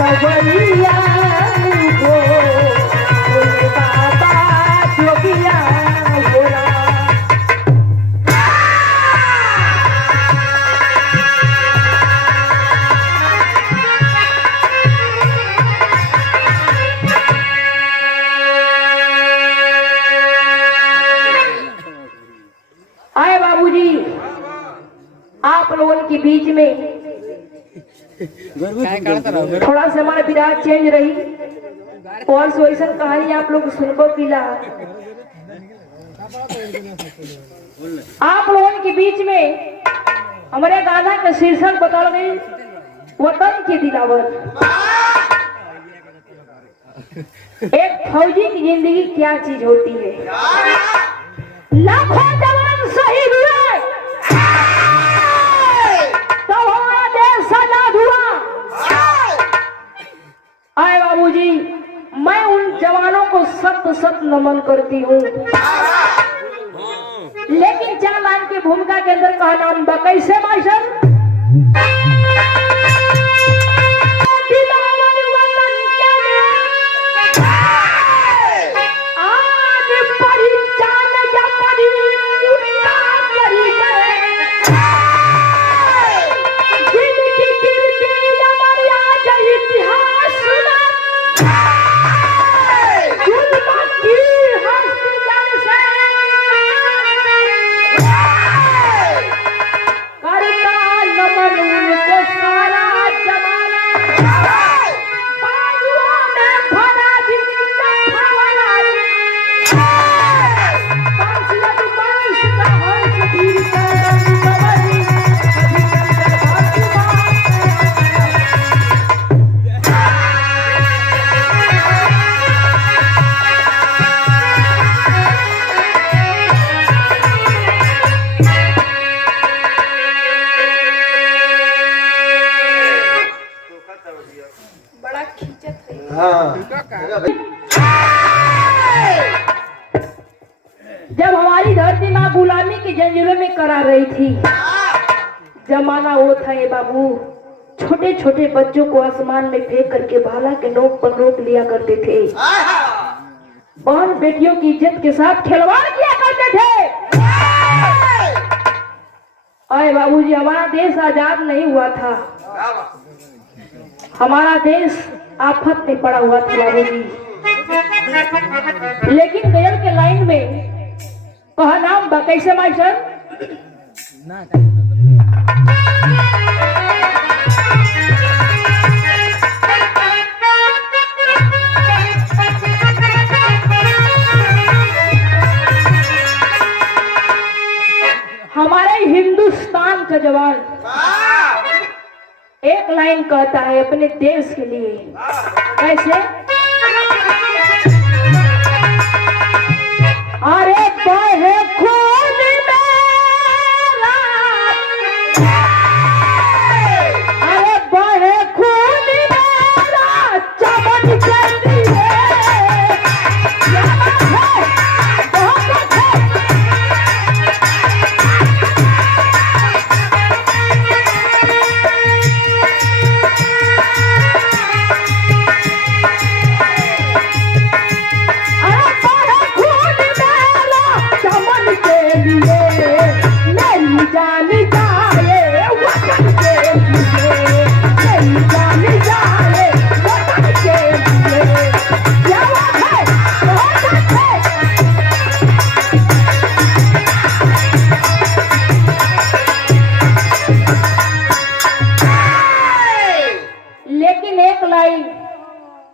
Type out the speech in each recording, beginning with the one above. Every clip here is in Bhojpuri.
सवरिया हो बोले बाबा जोगिया बोला। आए बाबूजी आप लोगों के बीच में थोड़ा सा हमारा विराट चेंज रही और सो ऐसा कहानी आप लोग सुनबो पीला। आप लोगों के बीच में हमारे गाना का शीर्षक बता गई वतन की दिलावर। एक फौजी की जिंदगी क्या चीज होती है। लाखों जवान शहीद हुए तो हमारा देश आजाद हुआ। आए बाबूजी मैं उन जवानों को सत नमन करती हूँ। लेकिन 4 लाइन की भूमिका के अंदर कहा नाम कैसे मास्टर। जब हमारी धरती माँ गुलामी की जंजीरों में करा रही थी, जमाना वो था ये बाबू छोटे छोटे बच्चों को आसमान में फेंक करके भाला के नोक पर रोक लिया करते थे। बहन बेटियों की इज्जत के साथ खिलवाड़ किया करते थे। अरे बाबूजी हमारा देश आजाद नहीं हुआ था, हमारा देश आफत में पड़ा हुआ था बाबूजी। लेकिन गयल के लाइन में कहा नाम कैसे मास्टर। हमारे हिंदुस्तान का जवान एक लाइन कहता है अपने देश के लिए कैसे। अरे बहे खून मेरा, अरे बहे खून मेरा चमन के लिए।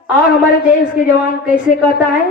और हमारे देश के जवान कैसे कहता है।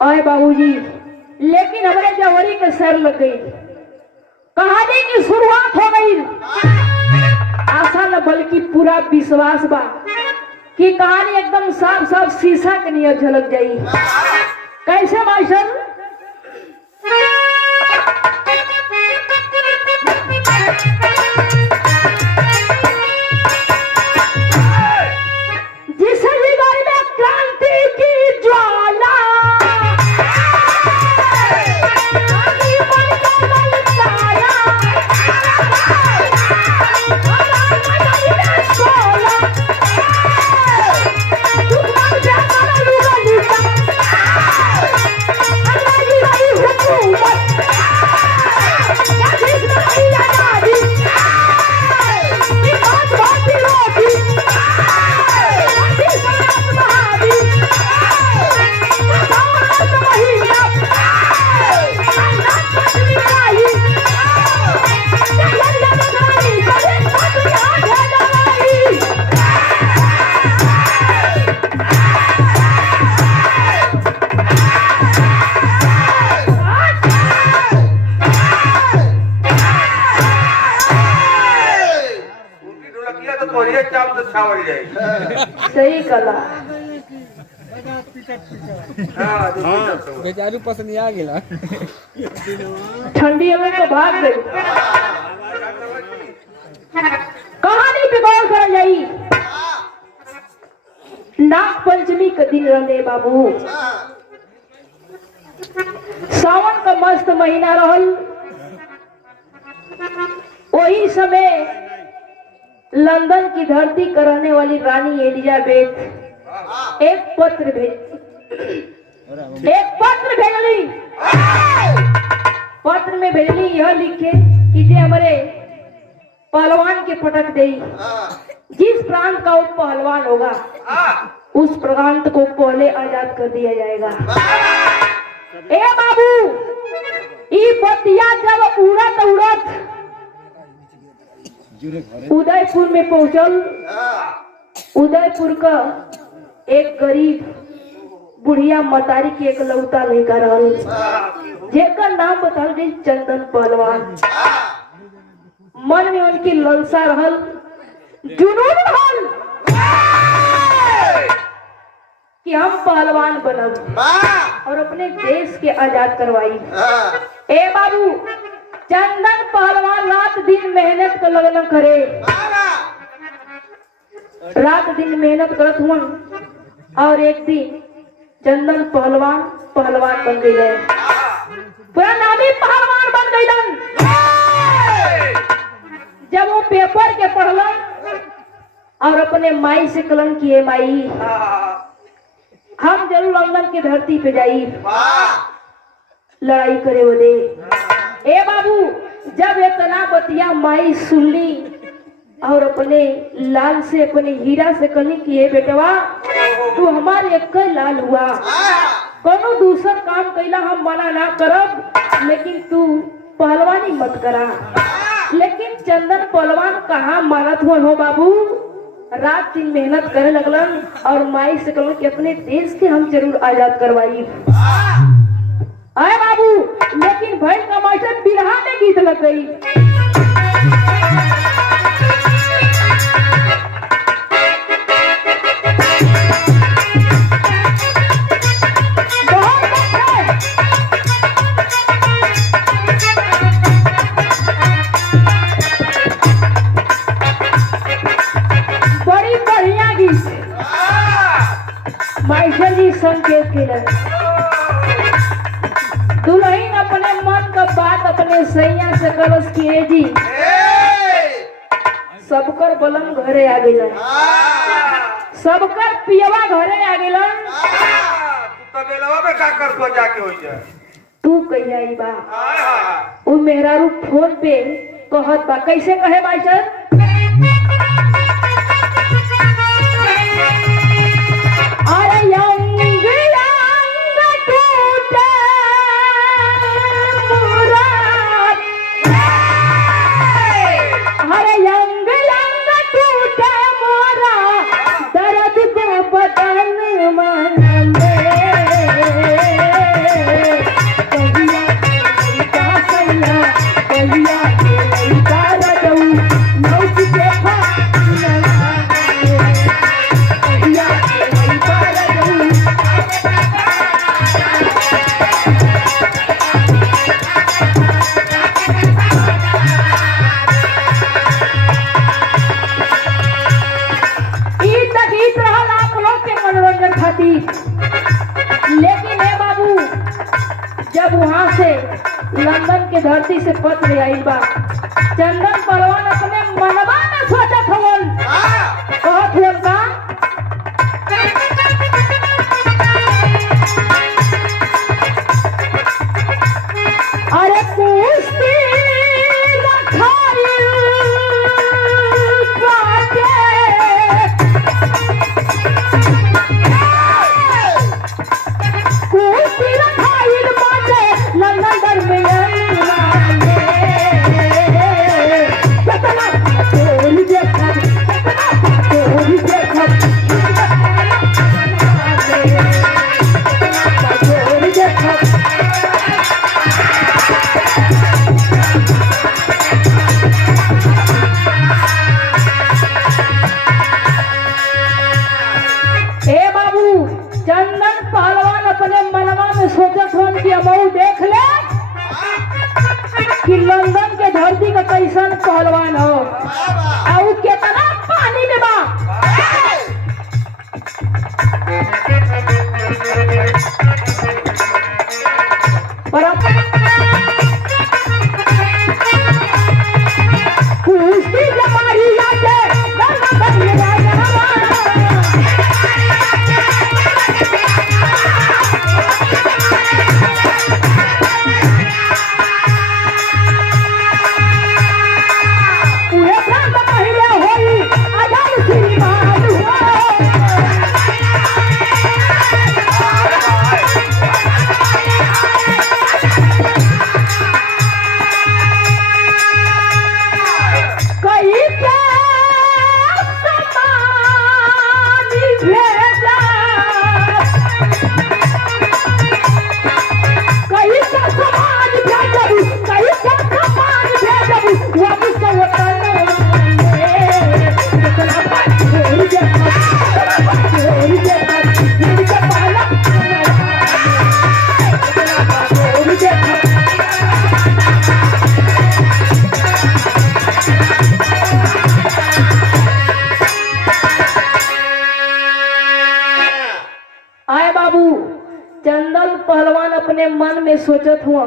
आए बाबूजी, लेकिन हमारे जवारी के सर लग गई। कहानी की शुरुआत हो गई। आशा न बल्कि पूरा विश्वास बा कि कहानी एकदम साफ साफ शीशा के नियर झलक जाई। कैसे मास्टर? जिस जीवन में क्रांति की ज्वाला सही कला बेचारू पसंद आ गया। ठंडी हमें तो भाग गई। कहानी पे गौर कर जाई। नाग पंचमी के दिन रहे बाबू। सावन का मस्त महीना रहल। वही समय लंदन की धरती कर रहने वाली रानी एलिजाबेथ एक पत्र भेजली। पत्र में भेजली यह लिखे कि जे हमारे पहलवान के पटक दे, जिस प्रांत का वो पहलवान होगा उस प्रांत को पहले आजाद कर दिया जाएगा। ए बाबू, ये बतिया जब उड़त उड़त उदयपुर में पहुंचल। उदयपुर का एक गरीब बुढ़िया मतारी के एक लौता लेकर रहल, जेकर नाम बताल गई चंदन पहलवान। मन में उनकी लालसा रहल, जुनून रहल कि हम पहलवान बनब और अपने देश के आजाद करवाई। ए बाबू, चंदन पहलवान रात दिन मेहनत का लगन करे। रात दिन मेहनत करत हुआ और एक दिन चंदन पहलवान बन गई। पूरा नामी पहलवान बन गई। जब वो पेपर के पढ़लन और अपने माई से कलन किए, माई हम जरूर लंदन की धरती पे जाई, लड़ाई करे वो दे। ए बाबू, जब इतना बतिया माई सुनली और अपने लाल से, अपने हीरा से कहली कि ए बेटवा, तू हमारे एक लाल हुआ, कोनो दूसर काम कैला हम मना ना करब, लेकिन तू पहलवानी मत करा। लेकिन चंदन पहलवान कहाँ मानत हुआ हो बाबू। रात दिन मेहनत करे लगलन और माई से कहलन कि अपने देश के हम जरूर आजाद करवाई। आए बाबू, लेकिन भाई का मास्टर बिरहा में गीत लग गई। बड़ी बढ़िया गीत मास्टर जी संकेत के दुल्हन अपने मन का बात अपने सैया से करस किए जी। सबकर बलम घरे आ गए, सबकर पियवा घरे आ गए। तू कहिया आई बा? वो मेहरारू फोन पे कहत बा। कैसे कहे मास्टर? बदन मन में लंदन के धरती से पत्र आई बा। चंदन पहलवान अपने मनवा में सोचत हवन, कहत हवन का अरे कुश्ती रखाइल बाटे, कुश्ती रखाइल बाटे लंदन दरमियान कितना चोरी देखत, कितना चोरी देखत, कितना चोरी देखत। ए बाबू, चंदन पहलवान अपने मनवा में सोचत हन कि अमऊ देख ले कि लंदन के धरती का कैसन पहलवान हो और कितना पानी में बा। कुश्ती जमाई लागे लंदन में आए बाबू, चंदन पहलवान अपने मन में सोचत हुआ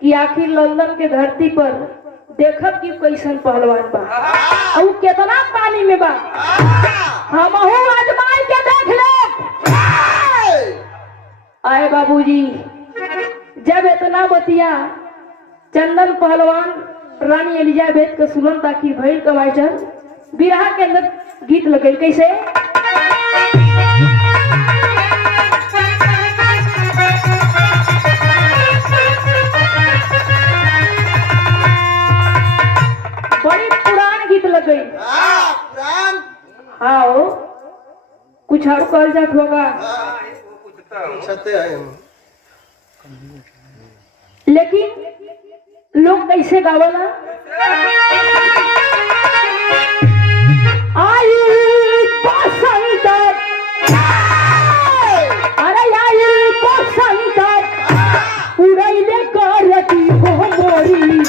कि आखिर लंदन के धरती पर देखब कि कैसन पहलवान बा और कितना पानी में बा, हम आजमाई के देख ले। आए बाबूजी, जब इतना बतिया चंदन पहलवान रानी एलिजाबेथ का सुनन ताकि भैल का मास्टर बिरहा के अंदर गीत लगे कैसे बड़ी पुरान गीत लग गई। हाँ कुछ और कहल जात होगा, लेकिन लोग कैसे गावला। आई बसंत, अरे आई बसंत उड़ैले करती हो मोरी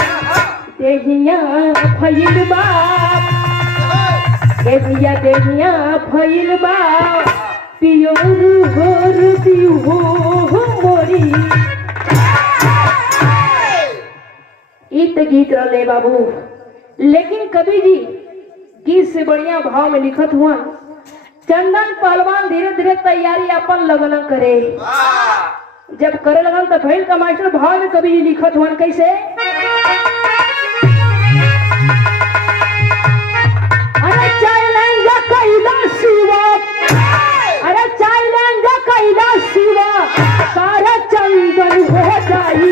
देहिया फैल बा, देहिया फैल बा पियोर होर पियो मोरी। इत गीत रहे बाबू, लेकिन कवि जी गीत से बढ़िया भाव में लिखत हुआ। चंदन पहलवान धीरे धीरे तैयारी अपन लगन करे, जब करे लगन तो भैल का मास्टर भाव में कवि जी लिखत हुआ कैसे अरे चैलेंज कैला शिवा, अरे चैलेंज कैला शिवा सारा चंदन हो जाई,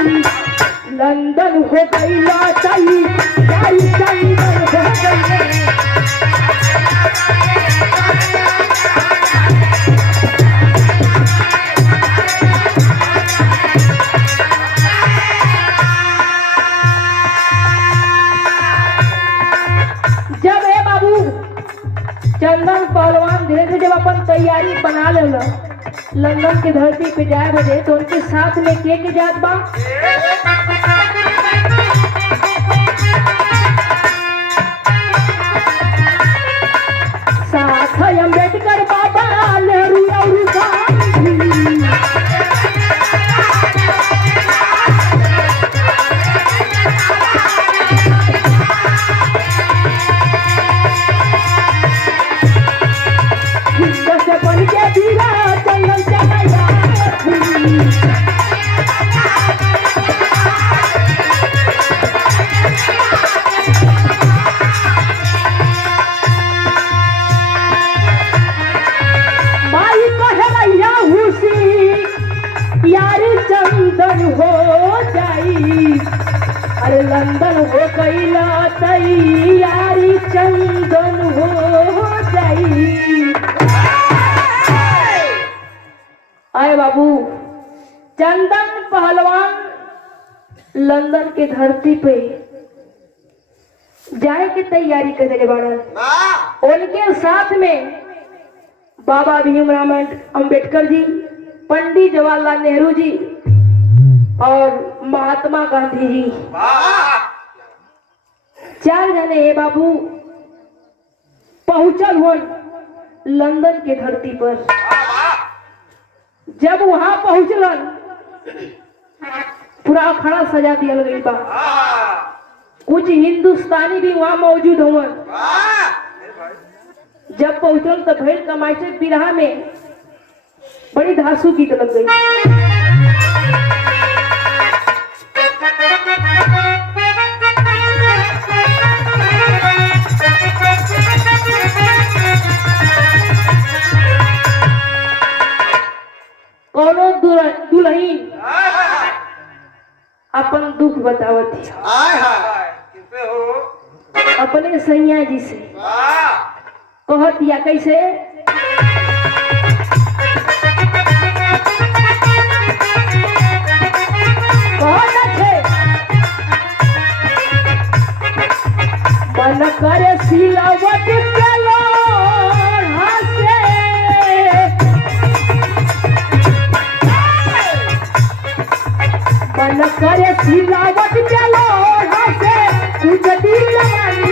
लंदन हो गईला चाहिए चंदन हो गई। जब ए बाबू चंदन पहलवान धीरे धीरे जब अपन तैयारी बना लेला लंदन की धरती पे जाए बजे, तो उनके साथ में के जात बा साथ अम्बेडकर बाबा नेहरू और गांधी, तैयारी चंदन हो जाई। आए बाबू, चंदन पहलवान लंदन के धरती पे जाए की तैयारी करे बाड़न। उनके साथ में बाबा भीमराव अंबेडकर जी, पंडित जवाहरलाल नेहरू जी और महात्मा गांधी जी, 4 जने हे बाबू पहुंचल हो लंदन के धरती पर। जब वहां पहुंचलन पूरा अखाड़ा सजा दिया गई बा। कुछ हिंदुस्तानी भी वहां मौजूद हुए। जब पहुंचल तो भैल कमाई से बिरहा में बड़ी धांसू गीत लग गई। कोनो दुल्हन अपन दुख बतावत अपने सैया जी से कहत या कैसे, मन करे सिलावट चलो हंसे, मन करे सिलावट चलो हंसे, कुछ दिल वाली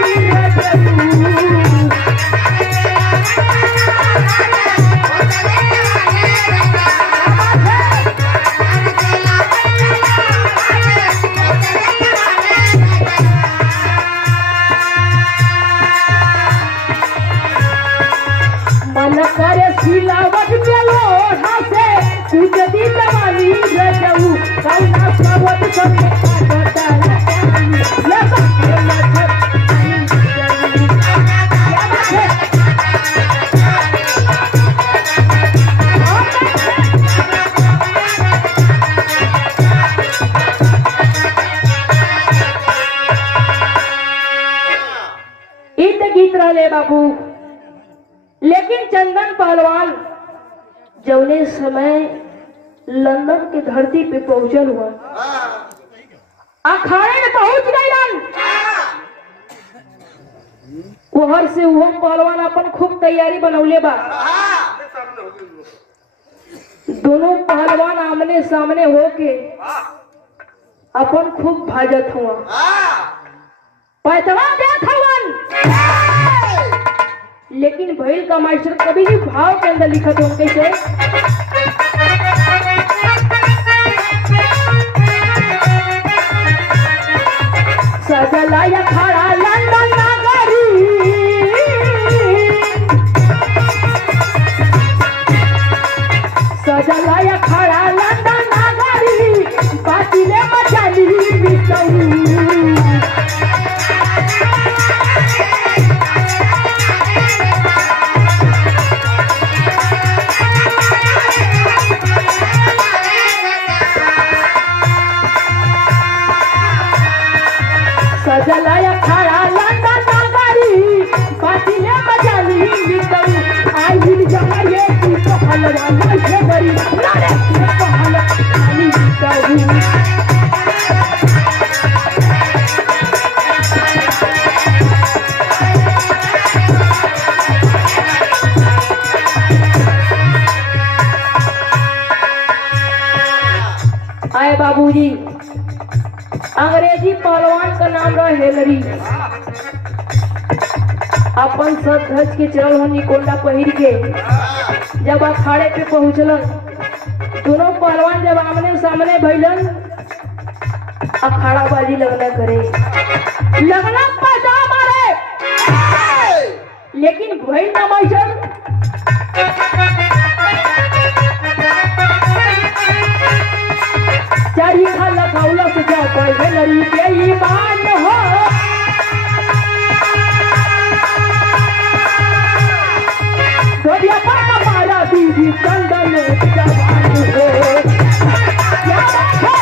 मन करे सिलावट चलो हंसे, कुछ दिल वाली रजऊ कौना सावत करके काटता गीत रहे बाबू। लेकिन चंदन पहलवान जौने समय लंदन के धरती पे पहुंचल हुआ, अखाड़े में पहुंच गए। वहर से वो पहलवान अपन खूब तैयारी बनौले बा। दोनों पहलवान आमने सामने होके अपन खूब भाजत हुआ, पैतरा देत हवन। लेकिन भैल का मास्टर कभी भी भाव के अंदर लिखत हो कैसे, सजला या खड़ा लंदन नगरी, सजला या खड़ा लंदन नगरी, बातिले मचाली बिचऊ। सजलाया खड़ा लंदन नगरी, बातिले मचाली बिचऊ। आई हिल जाए तू पहलवान के बरी, नारे पहलवानी बिचऊ। आए बाबूजी, अंग्रेजी पहलवान का नाम रहा हेनरी। अपन सब धज के चल हो निकोंडा पहिर के जब अखाड़े पे पहुंचलन, दोनों पहलवान जब आमने सामने भइलन, अखाड़ा बाजी लगना करे, लगना पैसा मारे। लेकिन भइल ना मास्टर, चारी खाला खाउला से जाओ पर हेनरी के ईमान हो। हमारा बीबी चंदन जवान हो, क्या बात है।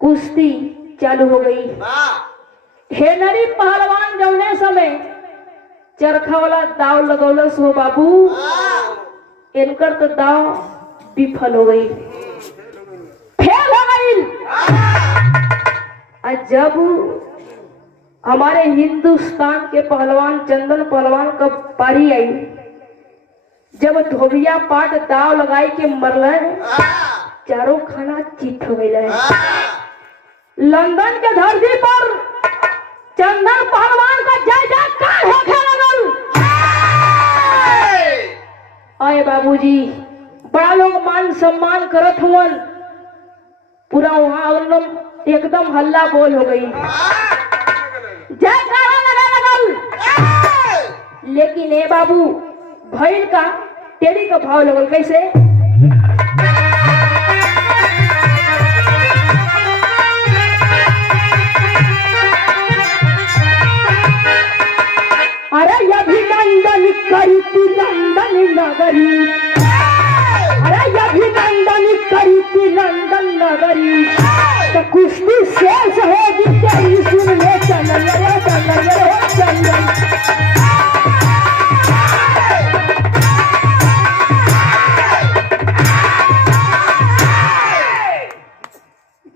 कुश्ती चालू हो गई। हेनरी पहलवान जौने समय चरखा वाला दाव लगौलस हो बाबू, इनकर तो दाव विफल हो गई, फेल हो गई। जब हमारे हिंदुस्तान के पहलवान चंदन पहलवान का पारी आई, जब धोबिया पाट दाव लगाई के मरल, चारों खाना चित हो गए। लंदन के धरती पर चंदन पहलवान का जय जयकार होखे लगल। आए बाबूजी, बड़ा लोग मान सम्मान करत हुवन, पूरा वहां एकदम हल्ला बोल हो गई, जयकारा लगे लगल। लेकिन ए बाबू भैल का तेरी का भाव लगल कैसे? अरे अभिनंदन करी तू लंदन नगरी, अरे अभिनंदन करी तू लंदन नगरी, तो कुश्ती शेष होगी तेरी, सुन ले चंदन रे चंदन रे चंदन।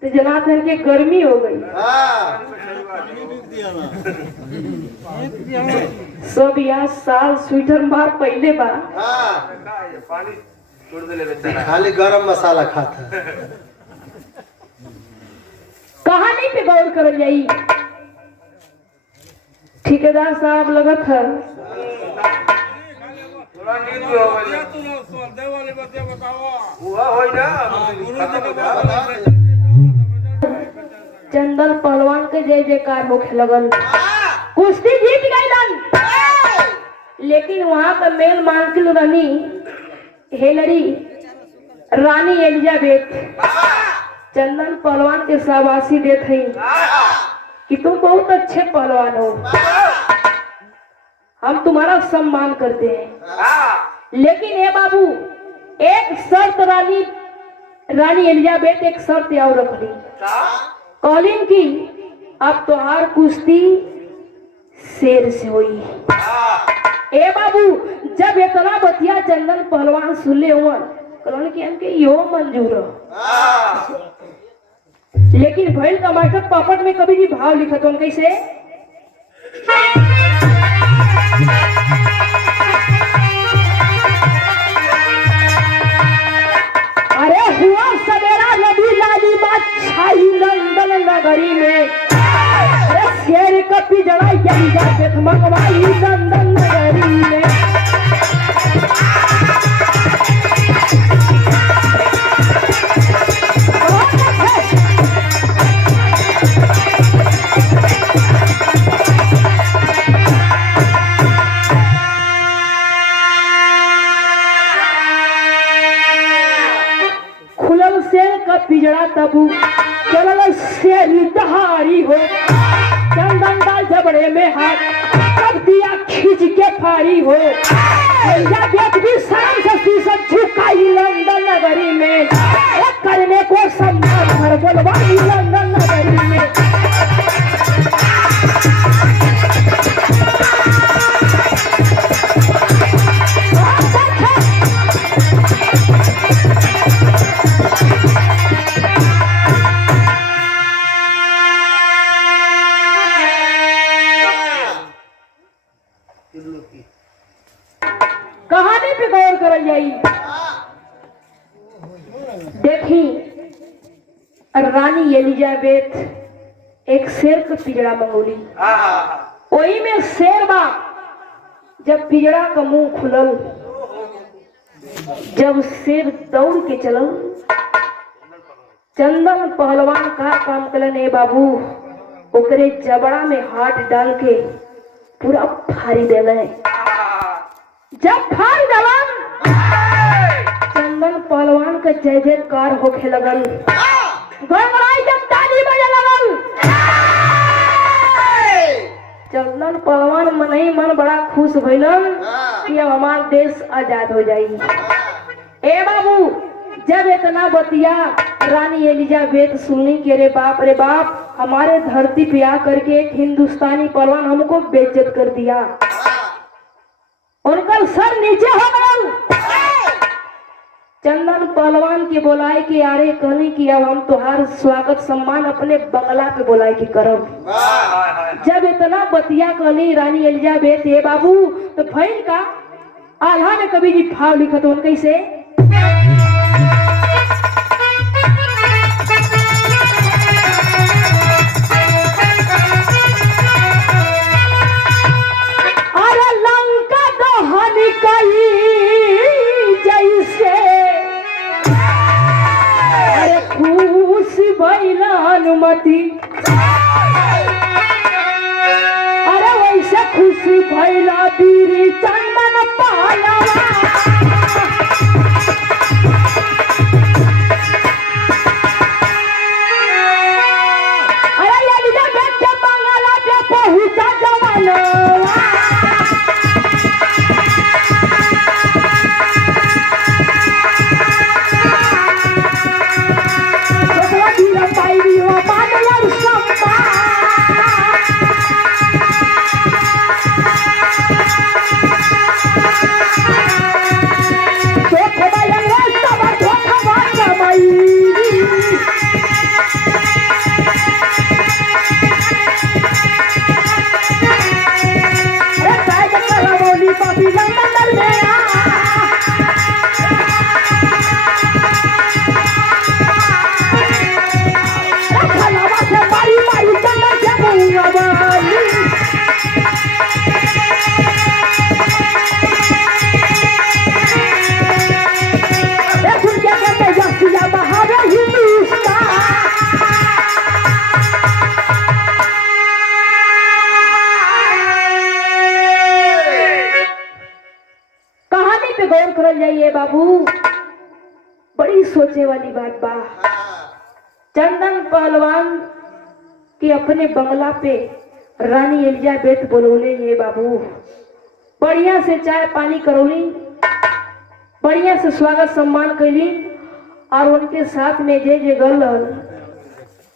तो जनार्दन के गर्मी हो गई, सब यहाँ साल स्वेटर मार पहले बा, खाली गरम मसाला खाता। कहानी पे गौर कर जाई। ठेकेदार साहब लगत है चंदन पहलवान के जय जयकार होखे लगल, कुश्ती जीत गईलन। लेकिन वहां पर मेल मांगल रानी हेनरी रानी एलिजाबेथ चंदन पहलवान के शाबाशी देत है कि तुम बहुत अच्छे पहलवान हो, हम तुम्हारा सम्मान करते हैं। लेकिन ए बाबू एक शर्त रानी एलिजाबेथ एक शर्त और रख ली, कहलिन कि अब तो हर कुश्ती शेर से हुई। ए बाबू जब इतना बतिया चंदन पहलवान सुनले हुआ, कहलन कि हमके यो मंजूर है। लेकिन भैल का मास्टर पापट में कभी भी भाव लिखत हो कैसे? अरे हुआ सवेरा नदी लाली बात छाई लंदन नगरी में, अरे शेर का पिजड़ा यही जाके मंगवाई लंदन नगरी में। खुलल शेर का पिजड़ा तबू चलल शेरी दहाड़ी हो, चंदन का जबड़े में हाथ कब दिया खींच के फाड़ी हो, भी शाम से शीशम झुकाई लंदन नगरी में, करने को सम्मान भर बोलवाई लंदन नगरी में। कहानी पे गौर करल जाई। देखी रानी एलिजाबेथ एक शेर का पिजड़ा मंगोली, वही में शेर बा। जब पिजड़ा का मुंह खुलल, जब शेर दौड़ के चलल, चंदन पहलवान का काम कलन ए बाबू, ओकरे जबड़ा में हाथ डाल के पूरा फाड़ी देले। जब फाड़ दलन, चंदन पहलवान का जय जयकार होखे लगल, गड़गड़ाई जब ताली बजे लगल। चंदन पहलवान मन ही मन बड़ा खुश भइलन कि अब हमार देश आजाद हो जाई। ए बाबू जब इतना बतिया रानी एलिजाबेथ सुनली कि अरे बाप हमारे धरती पे आकर के एक हिंदुस्तानी पहलवान हमको बेइज्जत कर दिया, उनका सर नीचे हो गया। चंदन पहलवान के बोलाए कि अरे कहनी कि अब हम तुहार स्वागत सम्मान अपने बंगला पे बोलाए कि करब। जब इतना बतिया कहली रानी एलिजाबेथ हे बाबू तो फैल का आल्हा में कभी जी भाव लिखत हो कैसे अरे लंका दहन कई जैसे अरे खुश भइल अनुमति अरे वैसे खुश भइला वीर चंदन पहलवान अरे एलिजाबेथ के बंगला पे पहुंचा जवानवा जाइए बाबू, बड़ी सोचे वाली बात बा। चंदन पहलवान के अपने बंगला पे रानी एलिजाबेथ बोलौले ये बाबू, बढ़िया से चाय पानी करौली, बढ़िया से स्वागत सम्मान कैली और उनके साथ में जे जे गल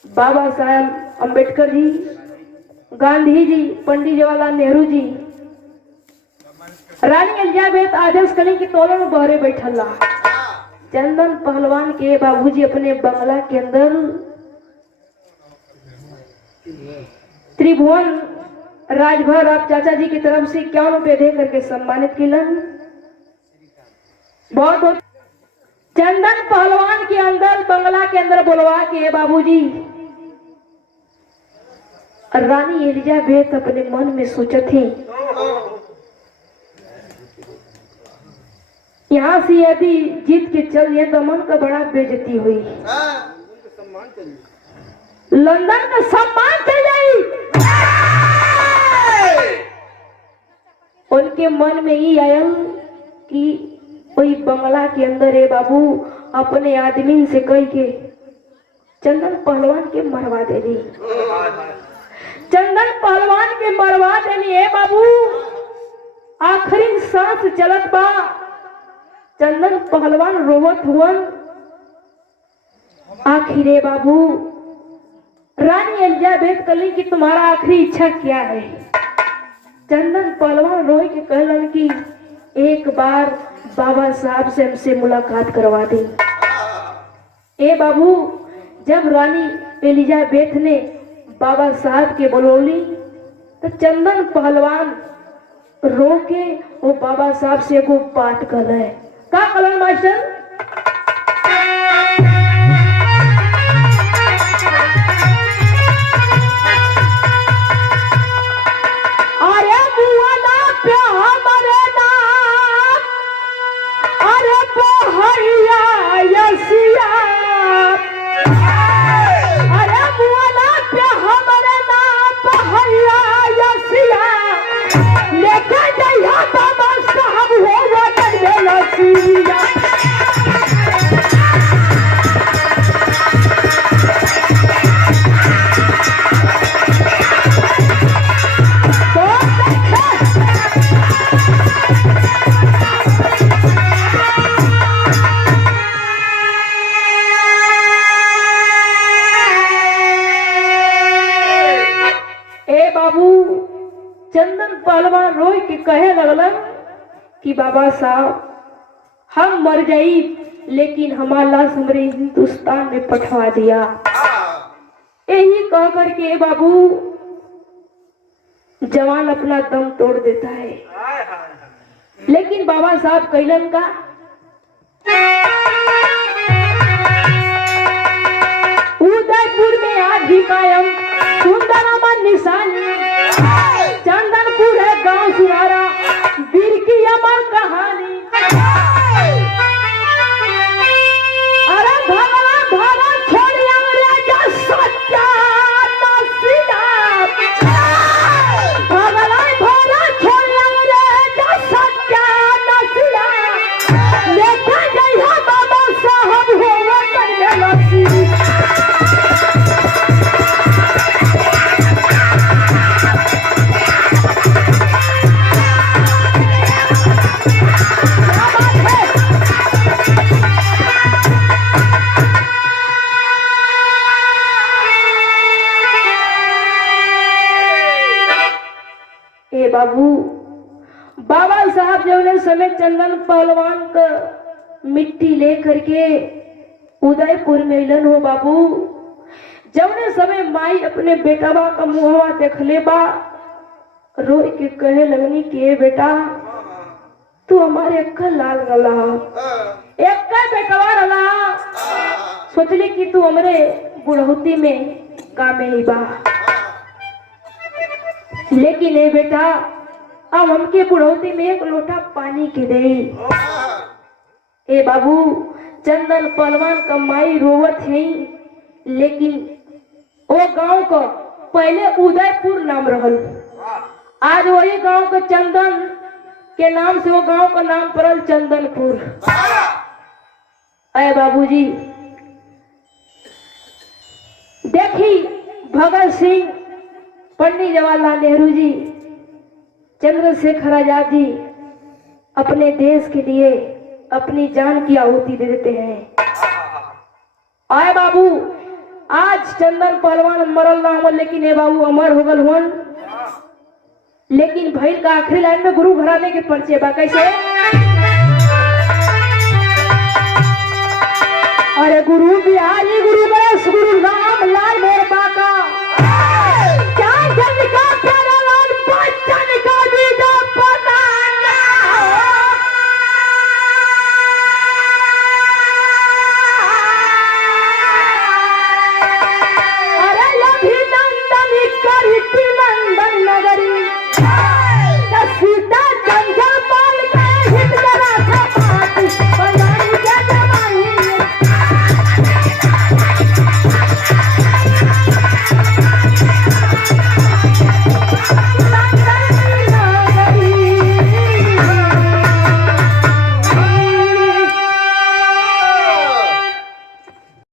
बाबा साहब अम्बेडकर जी, गांधी जी, पंडित जवाहरलाल नेहरू जी, रानी एलिजाबेथ आदेश करी कि तोलन बहरे बैठल रहा। चंदन पहलवान के बाबूजी अपने बंगला के अंदर त्रिभुवन राजभर आप चाचा जी की तरफ से 51 रुपये दे करके सम्मानित किलन। बहुत बहुत चंदन पहलवान के अंदर बंगला के अंदर बोलवा के बाबूजी रानी एलिजाबेथ अपने मन में सोचत थी यहाँ से यदि जीत के चल ये तो मन का बड़ा बेइज्जती हुई, लंदन का सम्मान चल जाई। उनके मन में ही आयल कि वही बंगला के अंदर है बाबू अपने आदमी से कह के चंदन पहलवान के मरवा देनी, चंदन पहलवान के मरवा देनी है बाबू। आखिरी सांस चलत बा, चंदन पहलवान रोवत हुवन। आखिरे बाबू रानी एलिजाबेथ कली कि तुम्हारा आखिरी इच्छा क्या है? चंदन पहलवान रोए के कहलन कि एक बार बाबा साहब से हमसे मुलाकात करवा दी। ए बाबू जब रानी एलिजाबेथ ने बाबा साहब के बोलौली तो चंदन पहलवान रो के वो बाबा साहब से को बात कर रहे का कलन मास्टर। अरे बुआना पे हमारे नाम, अरे बोहरिया यसिया, अरे बुआना पे हमारे नाम बोहरिया यसिया, लेके जाइया बाबा साहब हो वतन में लसिया। चंदन पहलवान रोई के कहे लगलन कि बाबा साहब हम मर जाई लेकिन हमारा लाश हमरे हिंदुस्तान में पठवा दिया। यही कह करके बाबू जवान अपना दम तोड़ देता है। लेकिन बाबा साहब कैलन का उदयपुर में आज भी कायम सुंदर अमन निशानी, चंदनपुर है गांव सुनारा वीर की अमर कहानी। अरे भगवान भारत छोड़ अंग्रेजा सच्चा नसीला, भगवान भारत छोड़ अंग्रेजा सच्चा नसीला, लेके जइहा बाबा साहब होवे करने लसी। बाबू बाबा साहब जो समय चंदन पहलवान का मिट्टी ले करके उदयपुर में मिलन हो बाबू, जौने समय माई अपने बेटावा का मुहवा देखले बा रोई के कहे लगनी कि ए बेटा तू हमारे अक्का लाल रला, एक बेटवा रला, सोचली कि तू हमरे बुढ़ौती में कामे ही बा। लेकिन ए बेटा अब हमके बुढ़ौती में एक लोटा पानी के दे। ए बाबू चंदन पहलवान का माई रोवत है, लेकिन वो गांव का पहले उदयपुर नाम रहल, आज वही गांव का चंदन के नाम से वो गांव का नाम पड़ल चंदनपुर। अरे बाबूजी देखी भगत सिंह, पंडित जवाहरलाल नेहरू जी, चंद्रशेखर आजाद जी अपने देश के लिए अपनी जान की आहुति दे देते हैं। आए बाबू आज चंदन पहलवान मरल ना हो, लेकिन ए बाबू अमर हो गल हुन। लेकिन भैल का आखिरी लाइन में गुरु घराने के परिचय बा कैसे? अरे गुरु बिहारी गुरु गणेश गुरु